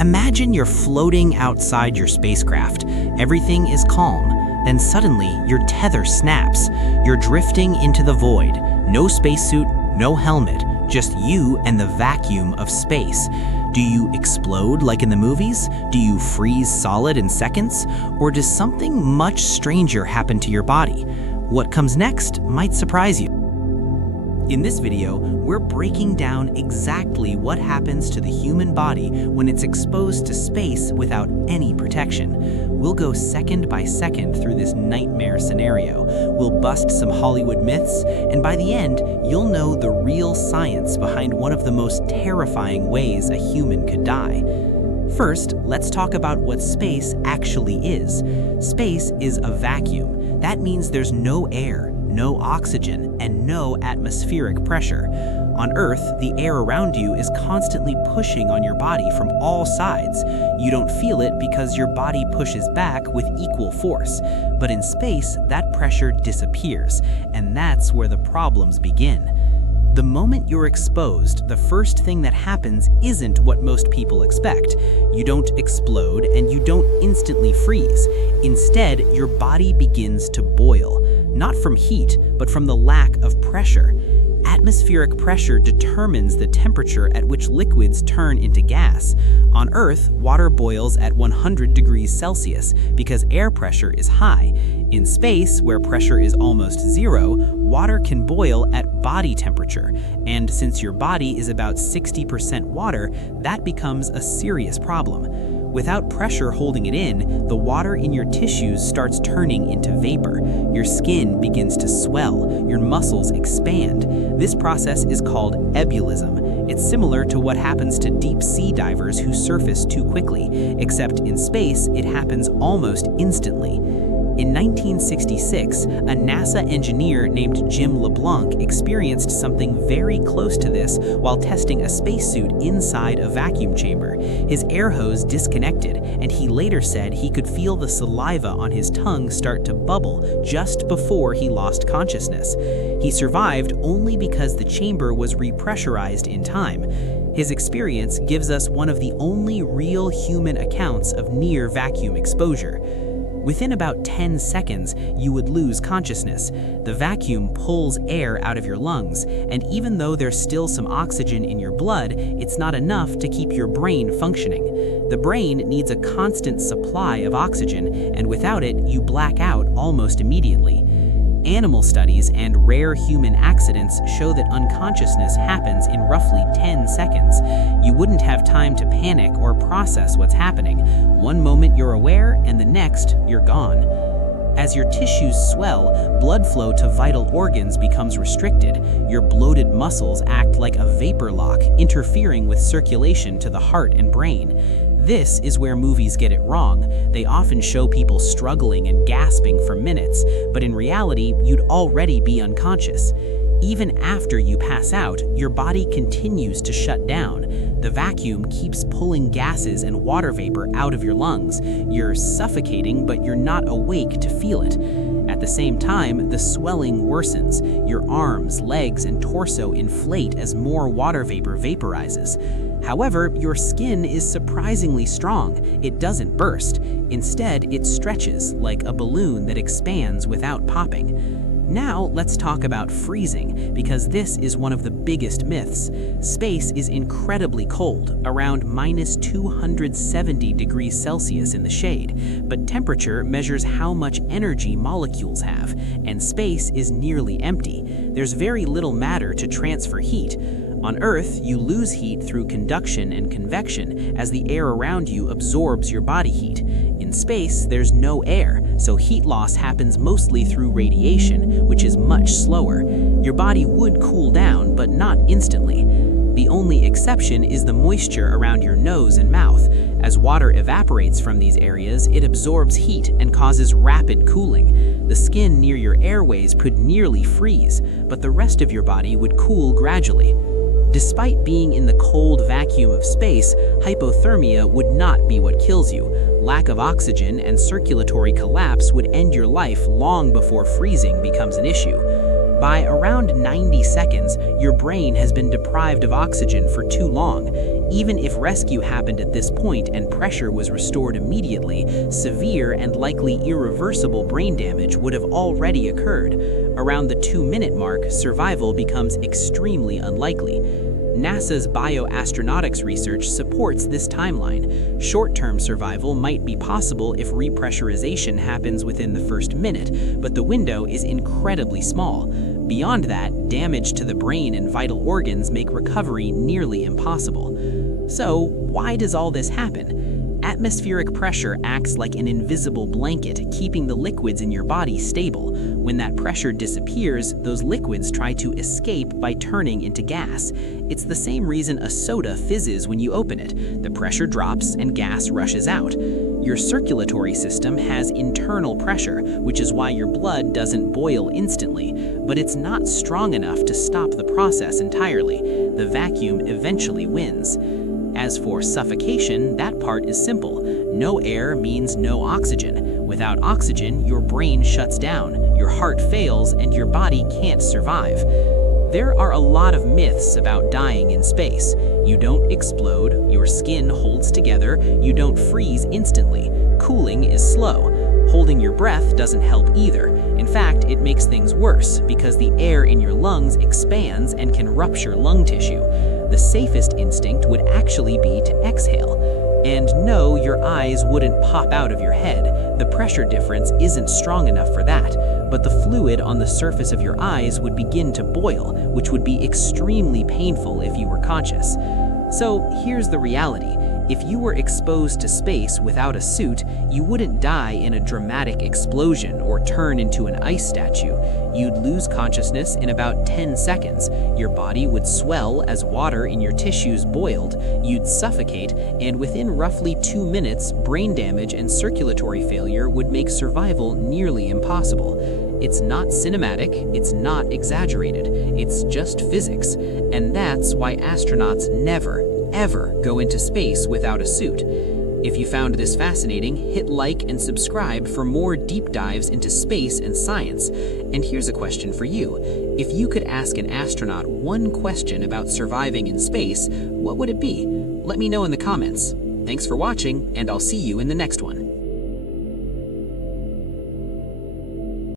Imagine you're floating outside your spacecraft. Everything is calm. Then suddenly, your tether snaps. You're drifting into the void. No spacesuit, no helmet, just you and the vacuum of space. Do you explode like in the movies? Do you freeze solid in seconds? Or does something much stranger happen to your body? What comes next might surprise you. In this video, we're breaking down exactly what happens to the human body when it's exposed to space without any protection. We'll go second by second through this nightmare scenario. We'll bust some Hollywood myths, and by the end, you'll know the real science behind one of the most terrifying ways a human could die. First, let's talk about what space actually is. Space is a vacuum. That means there's no air, no oxygen, and no atmospheric pressure. On Earth, the air around you is constantly pushing on your body from all sides. You don't feel it because your body pushes back with equal force. But in space, that pressure disappears, and that's where the problems begin. The moment you're exposed, the first thing that happens isn't what most people expect. You don't explode and you don't instantly freeze. Instead, your body begins to boil. Not from heat, but from the lack of pressure. Atmospheric pressure determines the temperature at which liquids turn into gas. On Earth, water boils at 100 degrees Celsius because air pressure is high. In space, where pressure is almost zero, water can boil at body temperature. And since your body is about 60% water, that becomes a serious problem. Without pressure holding it in, the water in your tissues starts turning into vapor. Your skin begins to swell, your muscles expand. This process is called ebullition. It's similar to what happens to deep sea divers who surface too quickly, except in space, it happens almost instantly. In 1966, a NASA engineer named Jim LeBlanc experienced something very close to this while testing a spacesuit inside a vacuum chamber. His air hose disconnected, and he later said he could feel the saliva on his tongue start to bubble just before he lost consciousness. He survived only because the chamber was repressurized in time. His experience gives us one of the only real human accounts of near vacuum exposure. Within about 10 seconds, you would lose consciousness. The vacuum pulls air out of your lungs, and even though there's still some oxygen in your blood, it's not enough to keep your brain functioning. The brain needs a constant supply of oxygen, and without it, you black out almost immediately. Animal studies and rare human accidents show that unconsciousness happens in roughly 10 seconds. You wouldn't have time to panic or process what's happening. One moment you're aware, and the next, you're gone. As your tissues swell, blood flow to vital organs becomes restricted. Your bloated muscles act like a vapor lock, interfering with circulation to the heart and brain. This is where movies get it wrong. They often show people struggling and gasping for minutes, but in reality, you'd already be unconscious. Even after you pass out, your body continues to shut down. The vacuum keeps pulling gases and water vapor out of your lungs. You're suffocating, but you're not awake to feel it. At the same time, the swelling worsens. Your arms, legs, and torso inflate as more water vapor vaporizes. However, your skin is surprisingly strong. It doesn't burst. Instead, it stretches like a balloon that expands without popping. Now, let's talk about freezing, because this is one of the biggest myths. Space is incredibly cold, around minus 270 degrees Celsius in the shade, but temperature measures how much energy molecules have, and space is nearly empty. There's very little matter to transfer heat. On Earth, you lose heat through conduction and convection as the air around you absorbs your body heat. In space, there's no air, so heat loss happens mostly through radiation, which is much slower. Your body would cool down, but not instantly. The only exception is the moisture around your nose and mouth. As water evaporates from these areas, it absorbs heat and causes rapid cooling. The skin near your airways could nearly freeze, but the rest of your body would cool gradually. Despite being in the cold vacuum of space, hypothermia would not be what kills you. Lack of oxygen and circulatory collapse would end your life long before freezing becomes an issue. By around 90 seconds, your brain has been deprived of oxygen for too long. Even if rescue happened at this point and pressure was restored immediately, severe and likely irreversible brain damage would have already occurred. Around the 2-minute mark, survival becomes extremely unlikely. NASA's bioastronautics research supports this timeline. Short-term survival might be possible if repressurization happens within the first minute, but the window is incredibly small. Beyond that, damage to the brain and vital organs make recovery nearly impossible. So, why does all this happen? Atmospheric pressure acts like an invisible blanket, keeping the liquids in your body stable. When that pressure disappears, those liquids try to escape by turning into gas. It's the same reason a soda fizzes when you open it. The pressure drops and gas rushes out. Your circulatory system has internal pressure, which is why your blood doesn't boil instantly, but it's not strong enough to stop the process entirely. The vacuum eventually wins. As for suffocation, that part is simple. No air means no oxygen. Without oxygen, your brain shuts down, your heart fails, and your body can't survive. There are a lot of myths about dying in space. You don't explode, your skin holds together, you don't freeze instantly. Cooling is slow. Holding your breath doesn't help either. In fact, it makes things worse because the air in your lungs expands and can rupture lung tissue. The safest instinct would actually be to exhale. And no, your eyes wouldn't pop out of your head. The pressure difference isn't strong enough for that. But the fluid on the surface of your eyes would begin to boil, which would be extremely painful if you were conscious. So here's the reality. If you were exposed to space without a suit, you wouldn't die in a dramatic explosion or turn into an ice statue. You'd lose consciousness in about 10 seconds. Your body would swell as water in your tissues boiled, you'd suffocate, and within roughly 2 minutes, brain damage and circulatory failure would make survival nearly impossible. It's not cinematic, it's not exaggerated, it's just physics. And that's why astronauts never, ever go into space without a suit. If you found this fascinating, hit like and subscribe for more deep dives into space and science. And here's a question for you. If you could ask an astronaut one question about surviving in space, what would it be? Let me know in the comments. Thanks for watching, and I'll see you in the next one.